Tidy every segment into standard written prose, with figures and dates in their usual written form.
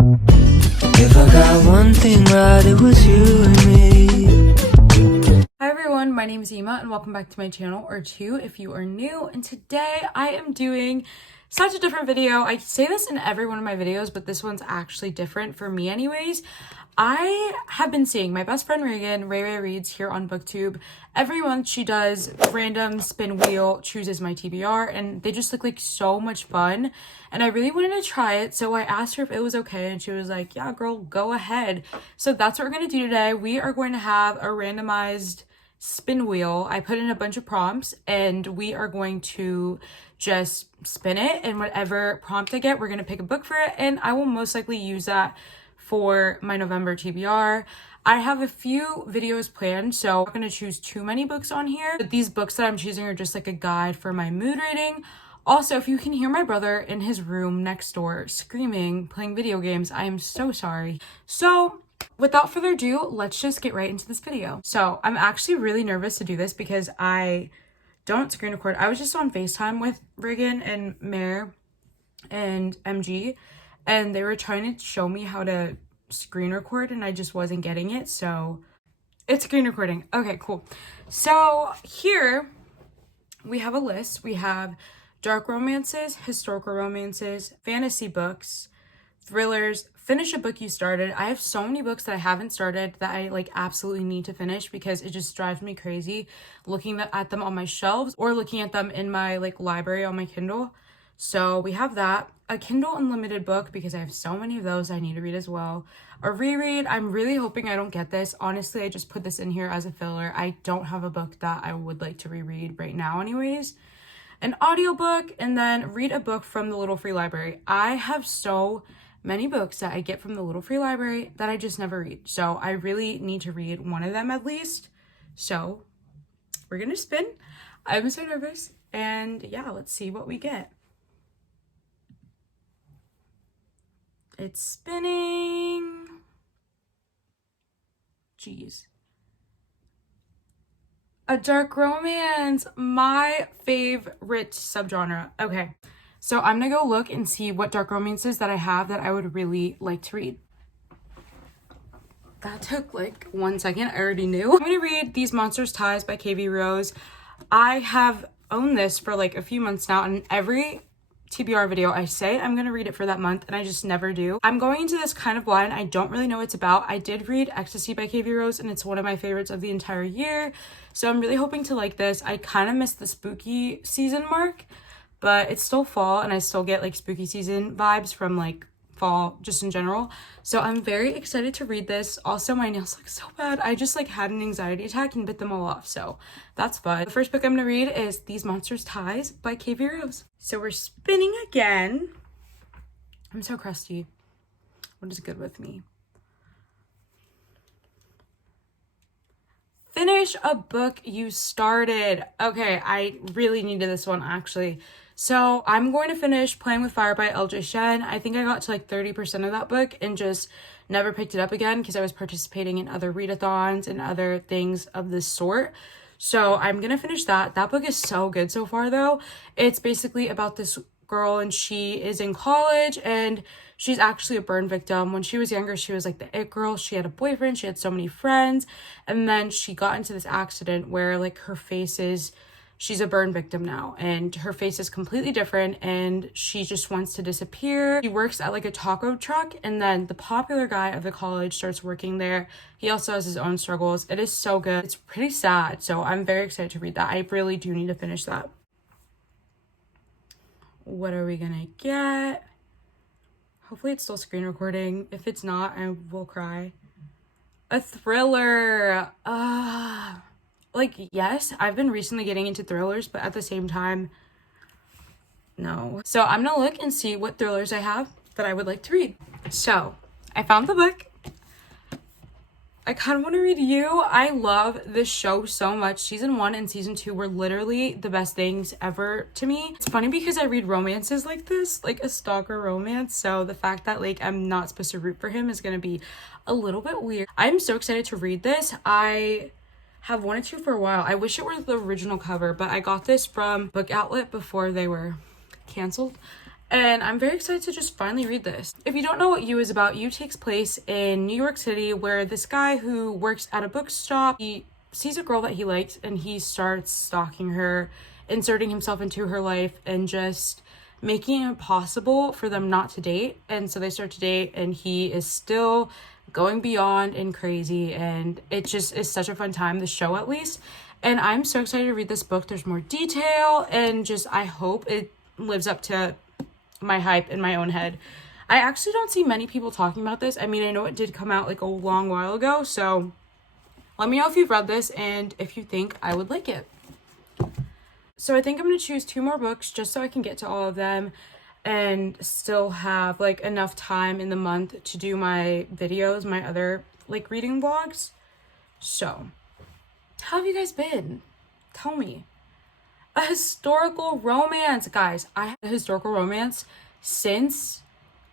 If I got one thing right, it was you and me. Hi everyone, my name is 𝓲𝓸𝓬𝓲𝓪 and welcome back to my channel, or two if you are new. And today I am doing such a different video. I say this in every one of my videos, but this one's actually different for me anyways. I have been seeing my best friend Reagan, 𝓲𝓸𝓬𝓬𝓪 here on booktube. Every month she does random spin wheel, chooses my TBR, and they just look like so much fun. And I really wanted to try it, so I asked her if it was okay, and she was like, yeah girl, go ahead. So that's what we're going to do today. We are going to have a randomized spin wheel. I put in a bunch of prompts and we are going to just spin it, and whatever prompt I get, we're going to pick a book for it, and I will most likely use that for my November TBR. I have a few videos planned, so I'm not going to choose too many books on here, but these books that I'm choosing are just like a guide for my mood rating. Also, if you can hear my brother in his room next door screaming, playing video games, I am so sorry. So without further ado, let's just get right into this video. So I'm actually really nervous to do this because I don't screen record. I was just on FaceTime with Reagan and Mare and MG, and they were trying to show me how to screen record and I just wasn't getting it. So it's screen recording. Okay, cool. So here we have a list. We have dark romances, historical romances, fantasy books, thrillers, finish a book you started. I have so many books that I haven't started that I like absolutely need to finish because it just drives me crazy looking at them on my shelves or looking at them in my like library on my Kindle. So we have that. A Kindle Unlimited book because I have so many of those I need to read as well. A reread. I'm really hoping I don't get this. Honestly, I just put this in here as a filler. I don't have a book that I would like to reread right now anyways. An audiobook, and then read a book from the Little Free Library. I have so many books that I get from the Little Free Library that I just never read. So I really need to read one of them at least. So we're gonna spin. I'm so nervous. And yeah, let's see what we get. It's spinning. Jeez. A dark romance, my favorite subgenre. Okay, so I'm gonna go look and see what dark romances that I have that I would really like to read. That took like 1 second. I already knew. I'm gonna read These Monsters' Ties by K.V. Rose. I have owned this for like a few months now, and every TBR video I say I'm gonna read it for that month and I just never do. I'm going into this kind of blind. I don't really know what it's about. I did read Ecstasy by K.V. Rose and it's one of my favorites of the entire year, so I'm really hoping to like this. I kind of missed the spooky season mark, but it's still fall and I still get like spooky season vibes from like fall just in general, so I'm very excited to read this. Also, my nails look so bad. I just like had an anxiety attack and bit them all off, so that's fun. The first book I'm gonna read is These Monsters' Ties by K.V. Rose. So we're spinning again. I'm so crusty. What is good with me? Finish a book you started. Okay, I really needed this one actually. So I'm going to finish Playing with Fire by 𝓿𝓸𝓬𝓬𝓪. I think I got to like 30% of that book and just never picked it up again because I was participating in other readathons and other things of this sort. So I'm gonna finish that. That book is so good so far though. It's basically about this girl and she is in college and she's actually a burn victim. When she was younger, she was like the it girl. She had a boyfriend, she had so many friends, and then she got into this accident where like her face is, she's a burn victim now and her face is completely different and she just wants to disappear. She works at like a taco truck and then the popular guy of the college starts working there. He also has his own struggles. It is so good. It's pretty sad, so I'm very excited to read that. I really do need to finish that. What are we gonna get? Hopefully it's still screen recording. If it's not, I will cry. A thriller. Like, yes, I've been recently getting into thrillers, but at the same time, no. So I'm gonna look and see what thrillers I have that I would like to read. So I found the book. I kind of want to read You. I love this show so much. Season 1 and season 2 were literally the best things ever to me. It's funny because I read romances like this, like a stalker romance. So the fact that like I'm not supposed to root for him is gonna be a little bit weird. I'm so excited to read this. I have wanted to for a while. I wish it were the original cover, but I got this from Book Outlet before they were canceled, And I'm very excited to just finally read this. If you don't know what You is about, You takes place in New York City, where this guy who works at a bookstop, he sees a girl that he likes and he starts stalking her, inserting himself into her life and just making it possible for them not to date. And so they start to date and he is still going beyond and crazy, and it just is such a fun time, the show at least. And I'm so excited to read this book. There's more detail and just I hope it lives up to my hype in my own head. I actually don't see many people talking about this. I mean, I know it did come out like a long while ago, so let me know if you've read this and if you think I would like it. So I think I'm going to choose 2 more books just so I can get to all of them and still have like enough time in the month to do my videos, my other like reading vlogs. So how have you guys been? Tell me. A historical romance, guys. I had a historical romance since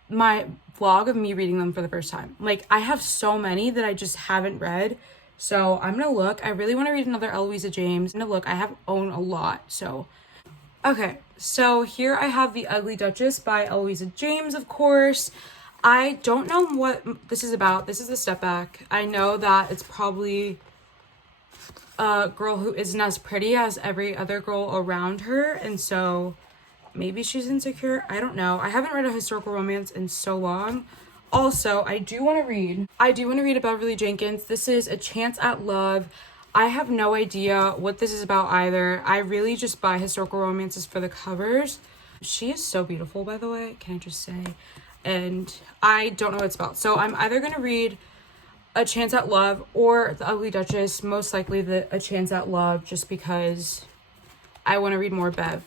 my vlog of me reading them for the first time. Like, I have so many that I just haven't read. So I'm gonna look. I really want to read another 𝓼𝓸𝓬𝓲𝓪. I'm gonna look. I own a lot. So okay, so here I have The Ugly Duchess by 𝓼𝓸𝓬𝓲𝓪, of course. I don't know what this is about. This is a step back. I know that it's probably a girl who isn't as pretty as every other girl around her, and so maybe she's insecure. I don't know. I haven't read a historical romance in so long. Also, I do want to read a Beverly Jenkins. This is A Chance at Love. I have no idea what this is about either. I really just buy historical romances for the covers. She is so beautiful, by the way, can I just say? And I don't know what it's about. So I'm either going to read A Chance at Love or The Ugly Duchess. Most likely A Chance at Love, just because I want to read more Bev.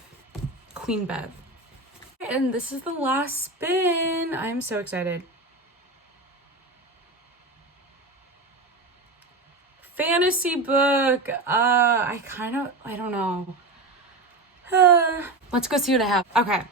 Queen Bev. And this is the last spin. I'm so excited. Fantasy book. I don't know. Let's go see what I have. Okay,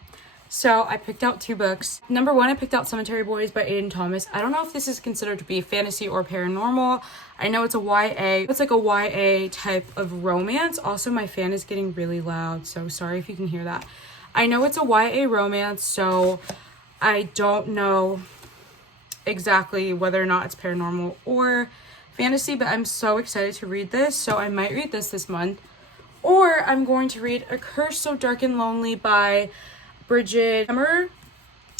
so I picked out 2 books. Number 1, I picked out Cemetery Boys by Aiden Thomas. I don't know if this is considered to be fantasy or paranormal. I know it's a YA. It's like a YA type of romance. Also, my fan is getting really loud, so sorry if you can hear that. I know it's a YA romance, so I don't know exactly whether or not it's paranormal or fantasy, but I'm so excited to read this, so I might read this month. Or I'm going to read A Curse So Dark and Lonely by 𝓫𝓸𝓬𝓬𝓪.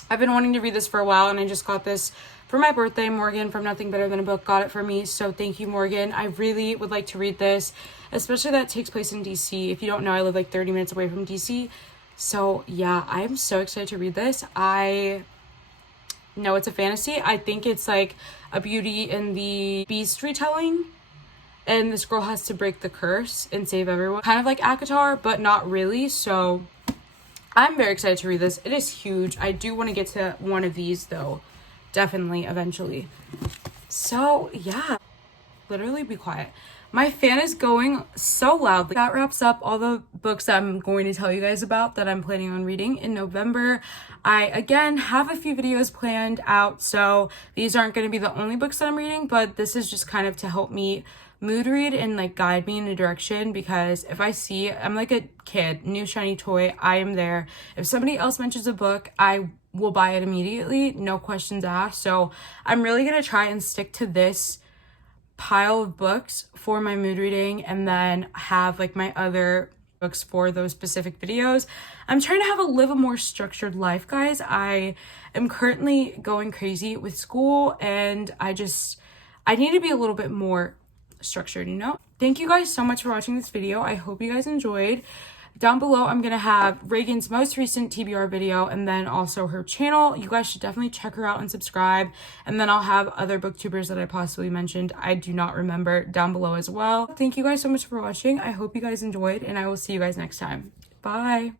I've been wanting to read this for a while, and I just got this for my birthday. Morgan from Nothing Better Than a Book got it for me, so thank you, Morgan. I really would like to read this, especially that it takes place in DC. If you don't know, I live like 30 minutes away from DC. So yeah, I'm so excited to read this. I know it's a fantasy. I think it's like a Beauty and the Beast retelling, and this girl has to break the curse and save everyone. Kind of like ACOTAR, but not really. So I'm very excited to read this. It is huge. I do want to get to one of these though, definitely eventually. So yeah, literally be quiet. My fan is going so loudly. That wraps up all the books that I'm going to tell you guys about that I'm planning on reading in November. I, again, have a few videos planned out, so these aren't going to be the only books that I'm reading, but this is just kind of to help me mood read and like guide me in a direction, because if I see, I'm like a kid, new shiny toy, I am there. If somebody else mentions a book, I will buy it immediately, no questions asked. So I'm really going to try and stick to this pile of books for my mood reading, and then have like my other books for those specific videos. I'm trying to live a more structured life, guys. I am currently going crazy with school, and I need to be a little bit more structured, you know? Thank you guys so much for watching this video. I hope you guys enjoyed. Down below, I'm going to have Reagan's most recent TBR video, and then also her channel. You guys should definitely check her out and subscribe. And then I'll have other booktubers that I possibly mentioned, I do not remember, down below as well. Thank you guys so much for watching. I hope you guys enjoyed, and I will see you guys next time. Bye!